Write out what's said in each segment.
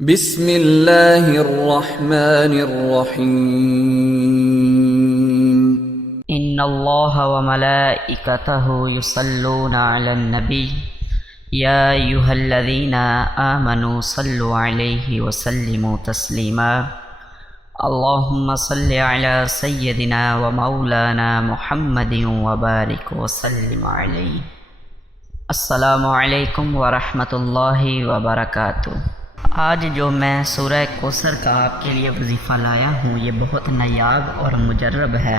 بسم اللہ الرحمن الرحیم ان اللہ وملائکتہ یصلون علی النبی یا ایہا الذین آمنوا صلوا علیہ وسلموا تسلیما اللہم صل علی سیدنا ومولانا محمد وبارک وسلم علیہ۔ السلام علیکم ورحمۃ اللہ وبرکاتہ۔ آج جو میں سورہ کوثر کا آپ کے لیے وظیفہ لایا ہوں یہ بہت نایاب اور مجرب ہے۔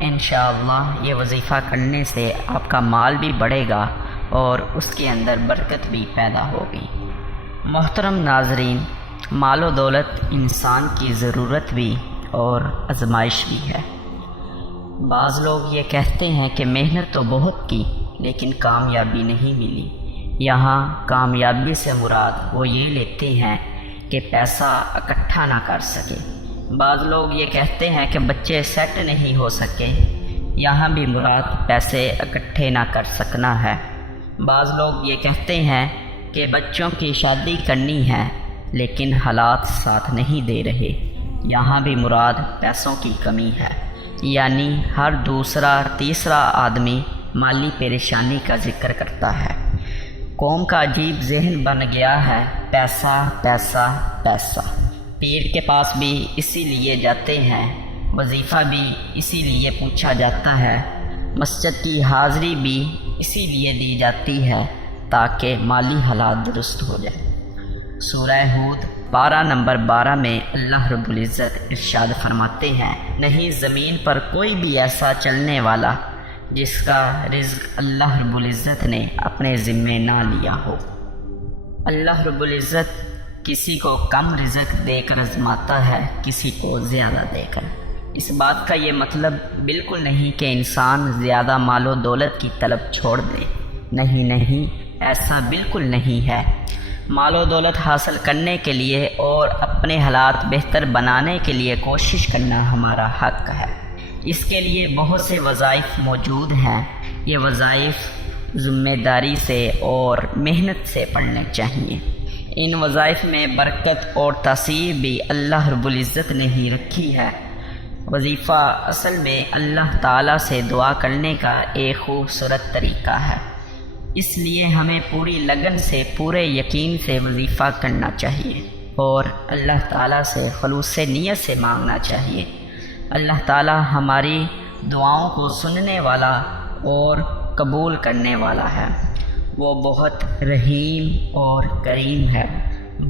انشاءاللہ یہ وظیفہ کرنے سے آپ کا مال بھی بڑھے گا اور اس کے اندر برکت بھی پیدا ہوگی۔ محترم ناظرین، مال و دولت انسان کی ضرورت بھی اور آزمائش بھی ہے۔ بعض لوگ یہ کہتے ہیں کہ محنت تو بہت کی لیکن کامیابی نہیں ملی۔ یہاں کامیابی سے مراد وہ یہ لیتے ہیں کہ پیسہ اکٹھا نہ کر سکے۔ بعض لوگ یہ کہتے ہیں کہ بچے سیٹ نہیں ہو سکے، یہاں بھی مراد پیسے اکٹھے نہ کر سکنا ہے۔ بعض لوگ یہ کہتے ہیں کہ بچوں کی شادی کرنی ہے لیکن حالات ساتھ نہیں دے رہے، یہاں بھی مراد پیسوں کی کمی ہے۔ یعنی ہر دوسرا تیسرا آدمی مالی پریشانی کا ذکر کرتا ہے۔ قوم کا عجیب ذہن بن گیا ہے، پیسہ پیسہ پیسہ۔ پیر کے پاس بھی اسی لیے جاتے ہیں، وظیفہ بھی اسی لیے پوچھا جاتا ہے، مسجد کی حاضری بھی اسی لیے دی جاتی ہے تاکہ مالی حالات درست ہو جائے۔ سورہ ہود پارہ نمبر 12 میں اللہ رب العزت ارشاد فرماتے ہیں، نہیں زمین پر کوئی بھی ایسا چلنے والا جس کا رزق اللہ رب العزت نے اپنے ذمے نہ لیا ہو۔ اللہ رب العزت کسی کو کم رزق دے کر آزماتا ہے، کسی کو زیادہ دے کر۔ اس بات کا یہ مطلب بالکل نہیں کہ انسان زیادہ مال و دولت کی طلب چھوڑ دے، نہیں، ایسا بالکل نہیں ہے۔ مال و دولت حاصل کرنے کے لیے اور اپنے حالات بہتر بنانے کے لیے کوشش کرنا ہمارا حق ہے۔ اس کے لیے بہت سے وظائف موجود ہیں، یہ وظائف ذمہ داری سے اور محنت سے پڑھنے چاہیے۔ ان وظائف میں برکت اور تاثیر بھی اللہ رب العزت نے ہی رکھی ہے۔ وظیفہ اصل میں اللہ تعالیٰ سے دعا کرنے کا ایک خوبصورت طریقہ ہے، اس لیے ہمیں پوری لگن سے پورے یقین سے وظیفہ کرنا چاہیے اور اللہ تعالیٰ سے خلوص نیت سے مانگنا چاہیے۔ اللہ تعالیٰ ہماری دعاؤں کو سننے والا اور قبول کرنے والا ہے، وہ بہت رحیم اور کریم ہے۔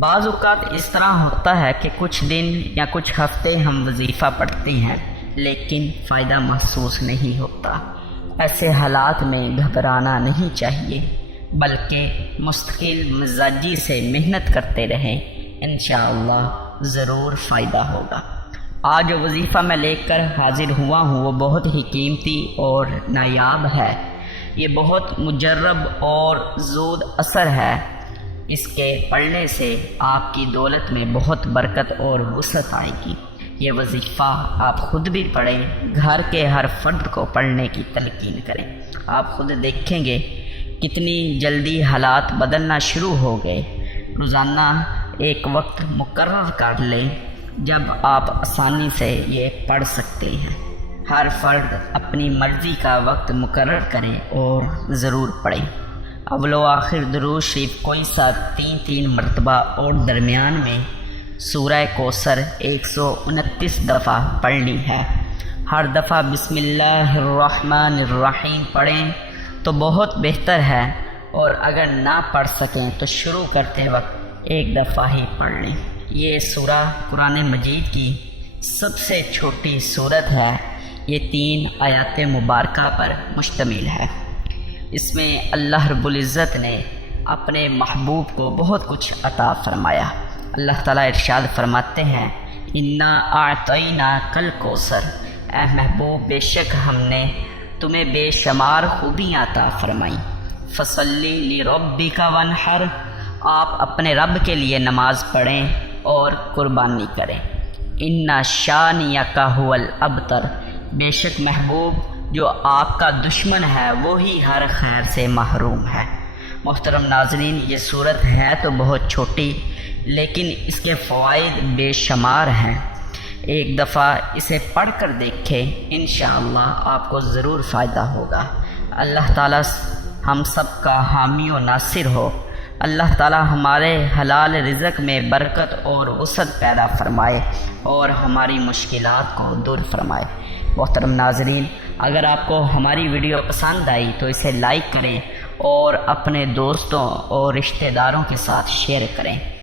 بعض اوقات اس طرح ہوتا ہے کہ کچھ دن یا کچھ ہفتے ہم وظیفہ پڑھتے ہیں لیکن فائدہ محسوس نہیں ہوتا۔ ایسے حالات میں گھبرانا نہیں چاہیے بلکہ مستقل مزاجی سے محنت کرتے رہیں، انشاءاللہ ضرور فائدہ ہوگا۔ آج جو وظیفہ میں لے کر حاضر ہوا ہوں وہ بہت ہی قیمتی اور نایاب ہے، یہ بہت مجرب اور زود اثر ہے۔ اس کے پڑھنے سے آپ کی دولت میں بہت برکت اور وسعت آئے گی۔ یہ وظیفہ آپ خود بھی پڑھیں، گھر کے ہر فرد کو پڑھنے کی تلقین کریں، آپ خود دیکھیں گے کتنی جلدی حالات بدلنا شروع ہو گئے۔ روزانہ ایک وقت مقرر کر لیں جب آپ آسانی سے یہ پڑھ سکتے ہیں۔ ہر فرد اپنی مرضی کا وقت مقرر کریں اور ضرور پڑھیں۔ اول و آخر درود شریف کوئی سا 3 مرتبہ اور درمیان میں سورہ کوثر 129 دفعہ پڑھنی ہے۔ ہر دفعہ بسم اللہ الرحمن الرحیم پڑھیں تو بہت بہتر ہے، اور اگر نہ پڑھ سکیں تو شروع کرتے وقت ایک دفعہ ہی پڑھ لیں۔ یہ سورہ قرآن مجید کی سب سے چھوٹی سورت ہے، یہ 3 آیات مبارکہ پر مشتمل ہے۔ اس میں اللہ رب العزت نے اپنے محبوب کو بہت کچھ عطا فرمایا۔ اللہ تعالیٰ ارشاد فرماتے ہیں، انا اعطیناک الکوثر، اے محبوب بے شک ہم نے تمہیں بے شمار خوبیاں عطا فرمائیں، فصلی لربک وانحر، آپ اپنے رب کے لیے نماز پڑھیں اور قربانی کریں، ان شانئک ھو الابتر، بے شک محبوب جو آپ کا دشمن ہے وہی ہر خیر سے محروم ہے۔ محترم ناظرین، یہ صورت ہے تو بہت چھوٹی لیکن اس کے فوائد بے شمار ہیں۔ ایک دفعہ اسے پڑھ کر دیکھیں، انشاءاللہ آپ کو ضرور فائدہ ہوگا۔ اللہ تعالیٰ ہم سب کا حامی و ناصر ہو۔ اللہ تعالیٰ ہمارے حلال رزق میں برکت اور وسعت پیدا فرمائے اور ہماری مشکلات کو دور فرمائے۔ محترم ناظرین، اگر آپ کو ہماری ویڈیو پسند آئی تو اسے لائک کریں اور اپنے دوستوں اور رشتہ داروں کے ساتھ شیئر کریں۔